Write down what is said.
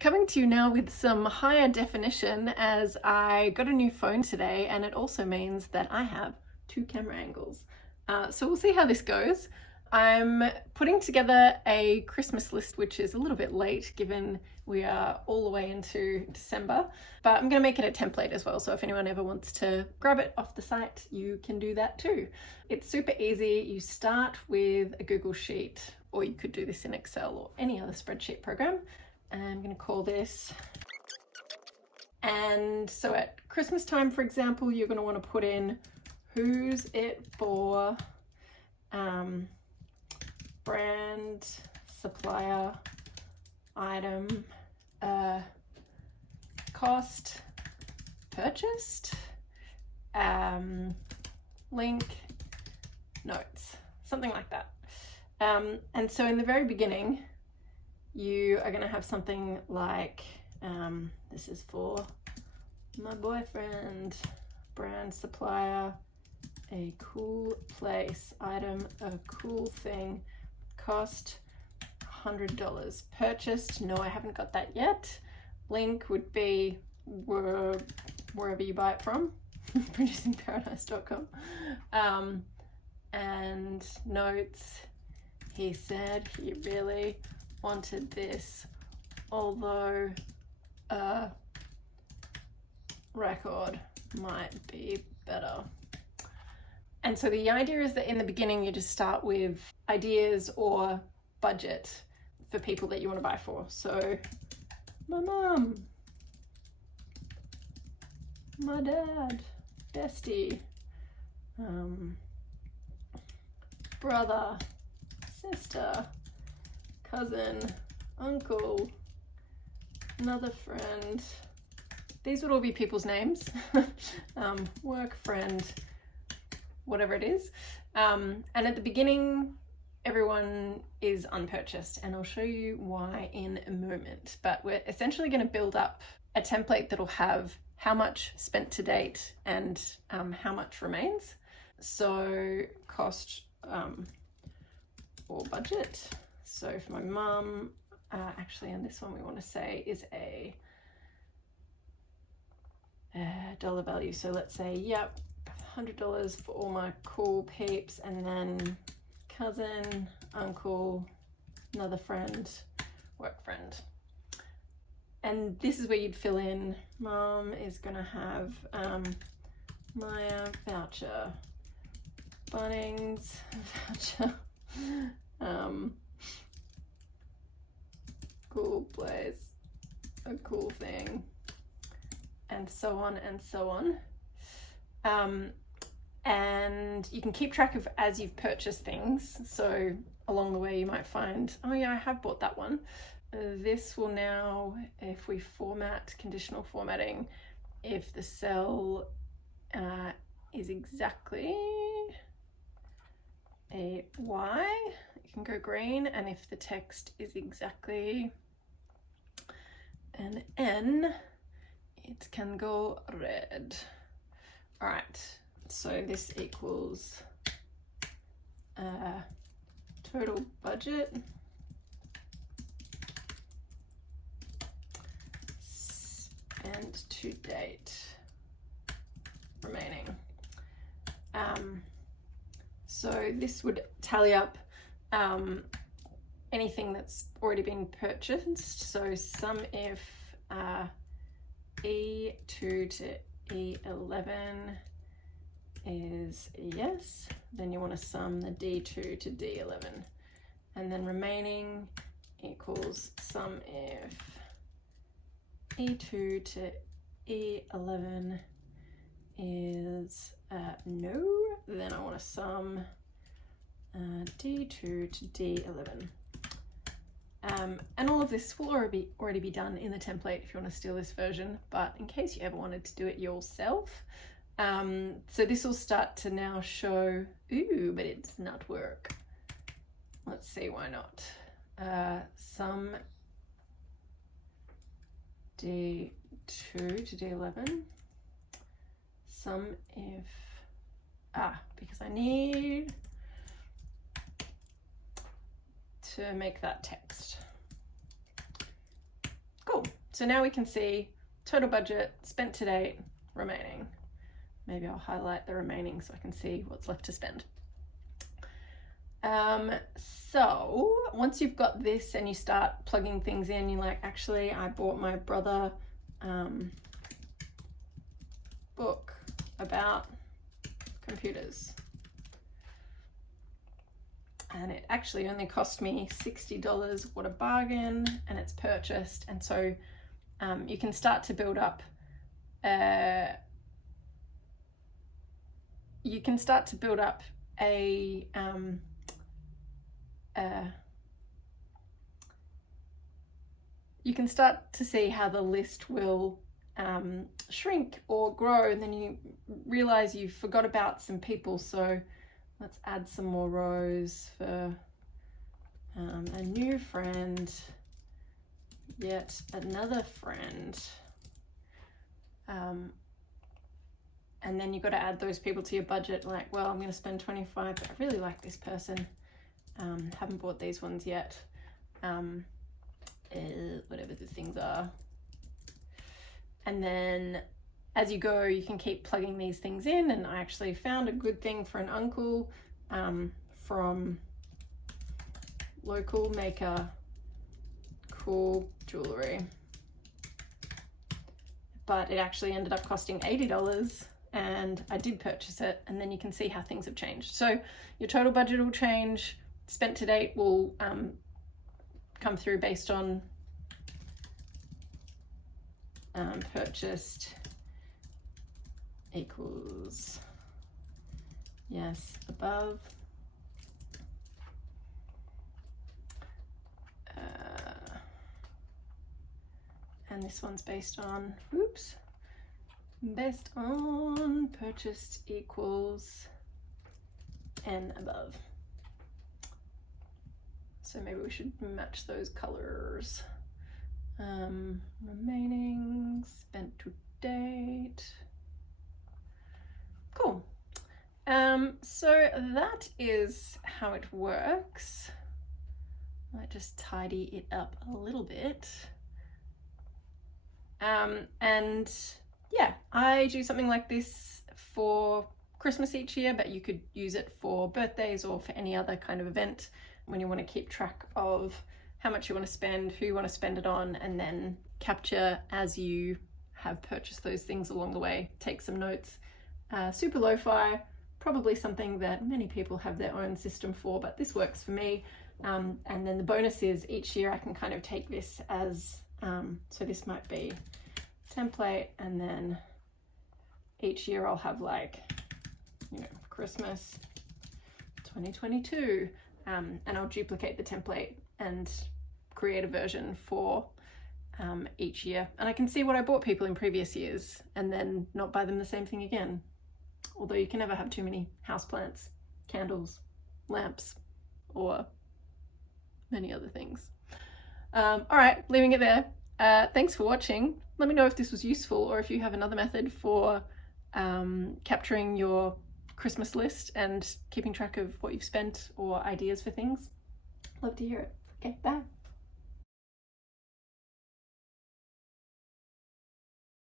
Coming to you now with some higher definition, as I got a new phone today, and it also means that I have 2 camera angles. So we'll see how this goes. I'm putting together a Christmas list, which is a little bit late given we are all the way into December, but I'm going to make it a template as well. So if anyone ever wants to grab it off the site, you can do that too. It's super easy. You start with a Google Sheet, or you could do this in Excel or any other spreadsheet program. I'm going to call this, and so at Christmas time, for example, you're going to want to put in who's it for, brand, supplier, item, cost, purchased, link, notes, something like that. And so in the very beginning, you are going to have something like, this is for my boyfriend, brand, supplier, a cool place, item, a cool thing, cost $100, purchased, no, I haven't got that yet. Link would be wherever you buy it from, producingparadise.com. And notes, he said he really wanted this, although a record might be better. And so the idea is that in the beginning you just start with ideas or budget for people that you want to buy for. So my mum, my dad, bestie, brother, sister, cousin, uncle, another friend. These would all be people's names. Work friend, whatever it is. And at the beginning, everyone is unpurchased, and I'll show you why in a moment. But we're essentially going to build up a template that'll have how much spent to date and how much remains. So cost or budget. So for my mum, actually on this one we want to say is a dollar value. So let's say, yep, $100 for all my cool peeps, and then cousin, uncle, another friend, work friend. And this is where you'd fill in, mum is gonna have Maya voucher, Bunnings voucher, cool place, a cool thing, and so on and so on. And you can keep track of as you've purchased things. So along the way you might find, oh yeah, I have bought that one. This will now, if we format, conditional formatting, if the cell is exactly a Y, it can go green, and if the text is exactly an N, it can go red. All right, so this equals total budget spent to date remaining. So this would tally up anything that's already been purchased. So sum if E2 to E11 is yes, then you want to sum the D2 to D11, and then remaining equals sum if E2 to E11 is no, then I want to sum D2 to D11. And all of this will already be done in the template if you want to steal this version, but in case you ever wanted to do it yourself. So this will start to now show, ooh, but it does not work. Let's see, why not? Sum D2 to D11, sum if, because I need to make that text. Cool. So now we can see total budget, spent to date, remaining. Maybe I'll highlight the remaining so I can see what's left to spend. So once you've got this and you start plugging things in, you're like, actually, I bought my brother book about computers. And it actually only cost me $60. What a bargain. And it's purchased. And so you can start to build up a you can start to see how the list will shrink or grow, and then you realize you forgot about some people. So let's add some more rows for a new friend, yet another friend. And then you've got to add those people to your budget. Like, well, I'm going to spend 25, but I really like this person. Haven't bought these ones yet. Whatever the things are. And then as you go, you can keep plugging these things in. And I actually found a good thing for an uncle from local maker, cool jewelry. But it actually ended up costing $80. And I did purchase it, and then you can see how things have changed. So your total budget will change, spent to date will come through based on purchased equals, yes, above. And this one's based on, oops, based on purchased equals and above. So maybe we should match those colors. Remaining, spent to date. Cool. So that is how it works. I might just tidy it up a little bit. And yeah, I do something like this for Christmas each year, but you could use it for birthdays or for any other kind of event when you want to keep track of how much you want to spend, who you want to spend it on, and then capture as you have purchased those things along the way. Take some notes. Super lo-fi, probably something that many people have their own system for, but this works for me. And then the bonus is each year I can kind of take this as, so this might be template, and then each year I'll have like, you know, Christmas 2022, and I'll duplicate the template and create a version for each year. And I can see what I bought people in previous years and then not buy them the same thing again. Although you can never have too many houseplants, candles, lamps, or many other things. All right, leaving it there. Thanks for watching. Let me know if this was useful, or if you have another method for capturing your Christmas list and keeping track of what you've spent, or ideas for things. Love to hear it. Okay, bye.